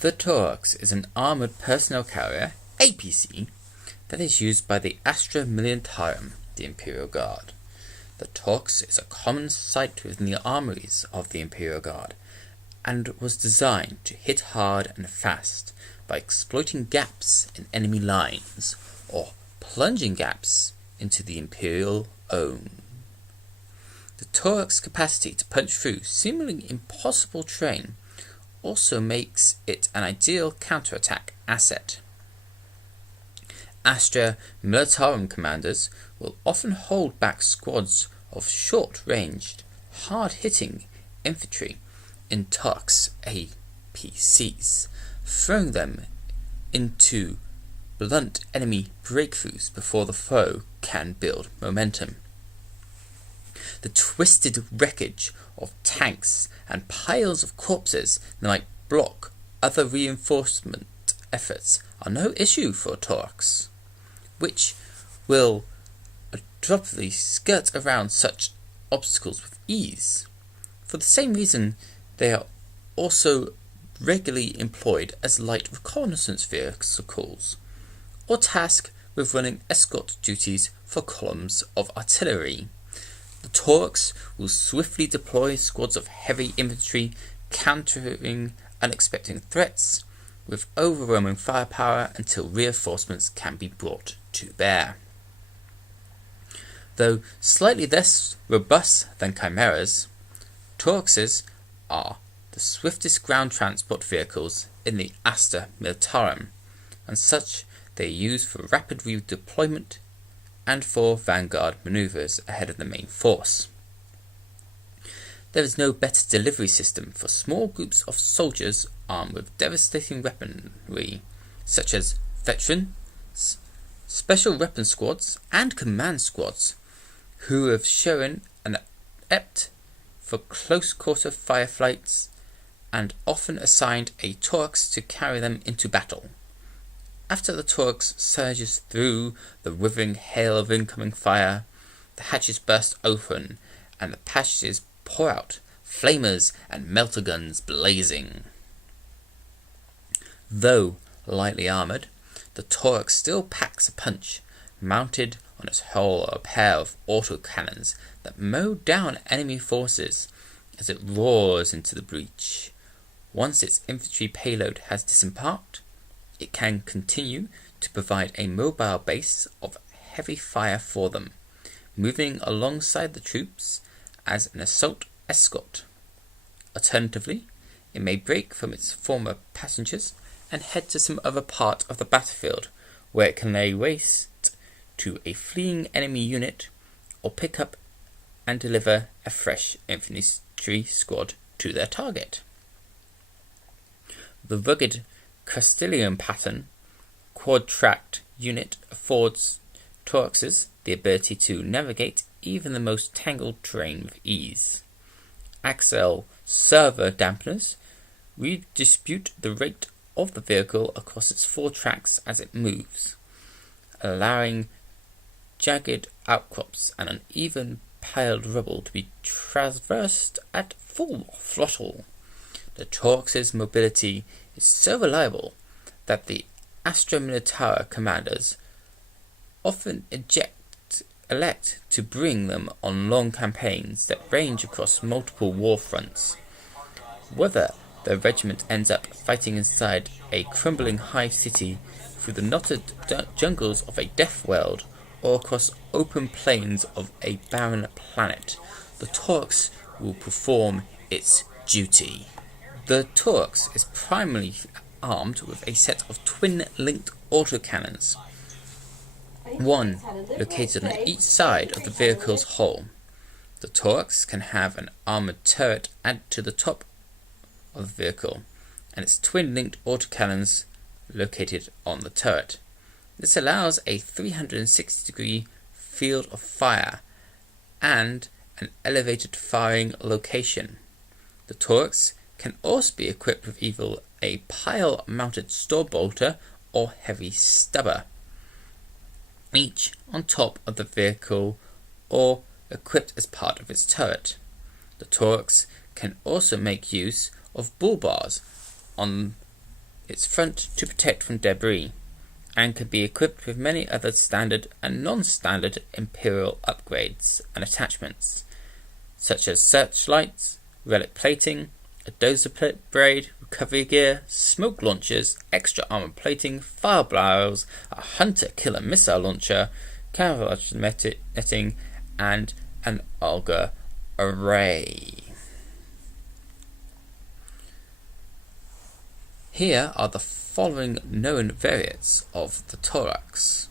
The Taurox is an armoured personnel carrier, APC, that is used by the Astra Militarum, the Imperial Guard. The Taurox is a common sight within the armories of the Imperial Guard, and was designed to hit hard and fast by exploiting gaps in enemy lines, or plunging gaps into the Imperial own. The Taurox's capacity to punch through seemingly impossible terrain also makes it an ideal counterattack asset. Astra Militarum commanders will often hold back squads of short-ranged, hard-hitting infantry in Taurox APCs, throwing them into blunt enemy breakthroughs before the foe can build momentum. The twisted wreckage of tanks and piles of corpses that might block other reinforcement efforts are no issue for Taurox, which will abruptly skirt around such obstacles with ease. For the same reason, they are also regularly employed as light reconnaissance vehicles, or tasked with running escort duties for columns of artillery. The Taurox will swiftly deploy squads of heavy infantry, countering unexpected threats with overwhelming firepower until reinforcements can be brought to bear. Though slightly less robust than Chimeras, Tauroxes are the swiftest ground transport vehicles in the Astra Militarum, and such they are used for rapid redeployment and for vanguard manoeuvres ahead of the main force. There is no better delivery system for small groups of soldiers armed with devastating weaponry, such as veterans, special weapon squads, and command squads, who have shown an apt for close-quarter firefights and often assigned a Taurox to carry them into battle. After the Taurox surges through the withering hail of incoming fire, the hatches burst open and the passages pour out, flamers and melter guns blazing. Though lightly armoured, the Taurox still packs a punch, mounted on its hull a pair of autocannons that mow down enemy forces as it roars into the breach. Once its infantry payload has disembarked, it can continue to provide a mobile base of heavy fire for them, moving alongside the troops as an assault escort. Alternatively, it may break from its former passengers and head to some other part of the battlefield where it can lay waste to a fleeing enemy unit or pick up and deliver a fresh infantry squad to their target. The rugged Castilian pattern quad-tracked unit affords Tauroxes the ability to navigate even the most tangled terrain with ease. Axial servo dampeners redistribute the rate of the vehicle across its four tracks as it moves, allowing jagged outcrops and uneven piled rubble to be traversed at full throttle. The Taurox's mobility is so reliable that the Astra Militara commanders often elect to bring them on long campaigns that range across multiple war fronts. Whether the regiment ends up fighting inside a crumbling hive city, through the knotted jungles of a death world, or across open plains of a barren planet, the Taurox will perform its duty. The Taurox is primarily armed with a set of twin-linked autocannons, one located on each side of the vehicle's hull. The Taurox can have an armoured turret added to the top of the vehicle, and its twin-linked autocannons located on the turret. This allows a 360-degree field of fire and an elevated firing location. The Taurox can also be equipped with either a pile-mounted store bolter or heavy stubber, each on top of the vehicle or equipped as part of its turret. The Taurox can also make use of bull bars on its front to protect from debris, and could be equipped with many other standard and non-standard Imperial upgrades and attachments, such as searchlights, relic plating, a dozer braid, recovery gear, smoke launchers, extra armor plating, fire barrels, a hunter killer missile launcher, camouflage netting, and an auger array. Here are the following known variants of the Taurox.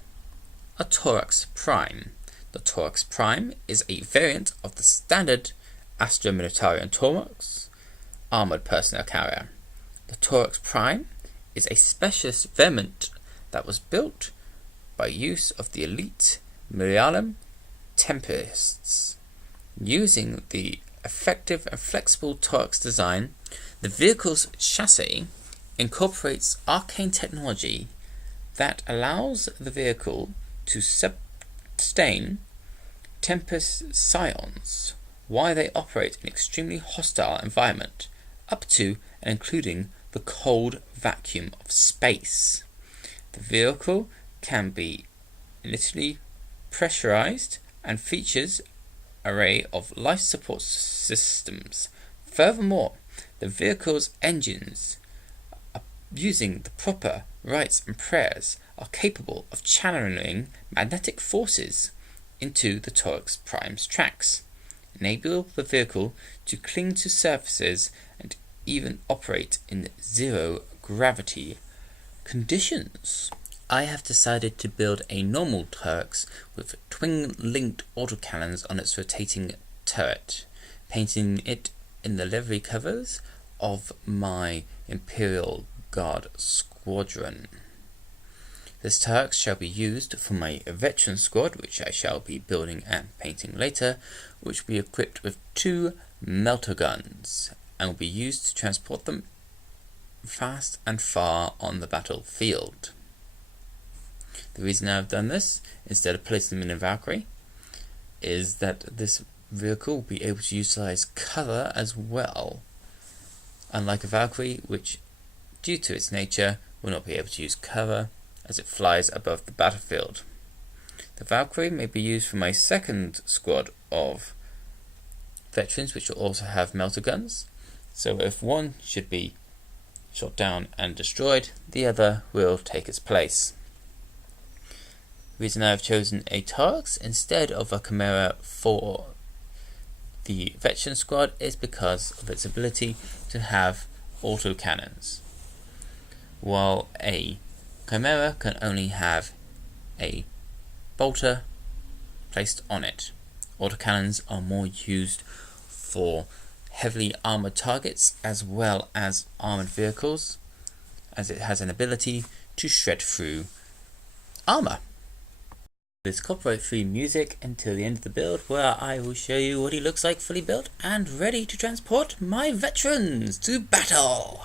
A Taurox Prime. The Taurox Prime is a variant of the standard Astra Militarian Taurox armoured personnel carrier. The Taurox Prime is a specialist variant that was built by use of the elite Millennium Tempests. Using the effective and flexible Taurox design, the vehicle's chassis incorporates arcane technology that allows the vehicle to sustain Tempest psions while they operate in an extremely hostile environment, up to and including the cold vacuum of space. The vehicle can be initially pressurized and features an array of life support systems. Furthermore, the vehicle's engines, using the proper rites and prayers, are capable of channeling magnetic forces into the Taurox Prime's tracks, enable the vehicle to cling to surfaces and even operate in zero gravity conditions. I have decided to build a normal Taurox with twin-linked autocannons on its rotating turret, painting it in the livery covers of my Imperial Guard squadron. This Taurox shall be used for my veteran squad, which I shall be building and painting later, which will be equipped with 2 melter guns and will be used to transport them fast and far on the battlefield. The reason I've done this, instead of placing them in a Valkyrie, is that this vehicle will be able to utilize cover as well, unlike a Valkyrie, which, due to its nature, will not be able to use cover as it flies above the battlefield. The Valkyrie may be used for my second squad of veterans, which will also have melter guns, so if one should be shot down and destroyed, the other will take its place. The reason I have chosen a Taurox instead of a Chimera for the veteran squad is because of its ability to have autocannons. While a Chimera can only have a bolter placed on it, autocannons are more used for heavily armoured targets as well as armoured vehicles, as it has an ability to shred through armour. There's copyright-free music until the end of the build, where I will show you what he looks like fully built and ready to transport my veterans to battle.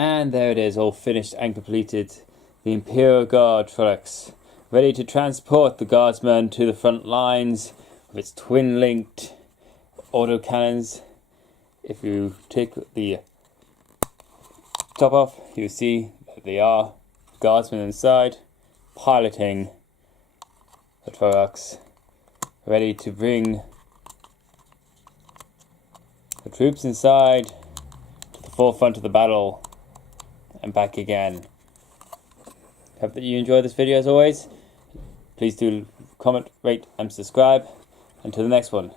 And there it is, all finished and completed. The Imperial Guard Taurox, ready to transport the guardsmen to the front lines with its twin-linked autocannons. If you take the top off, you see that they are guardsmen inside, piloting the Taurox, ready to bring the troops inside to the forefront of the battle and back again. Hope that you enjoyed this video as always. Please do comment, rate and subscribe. Until the next one,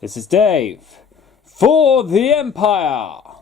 this is Dave for the Empire!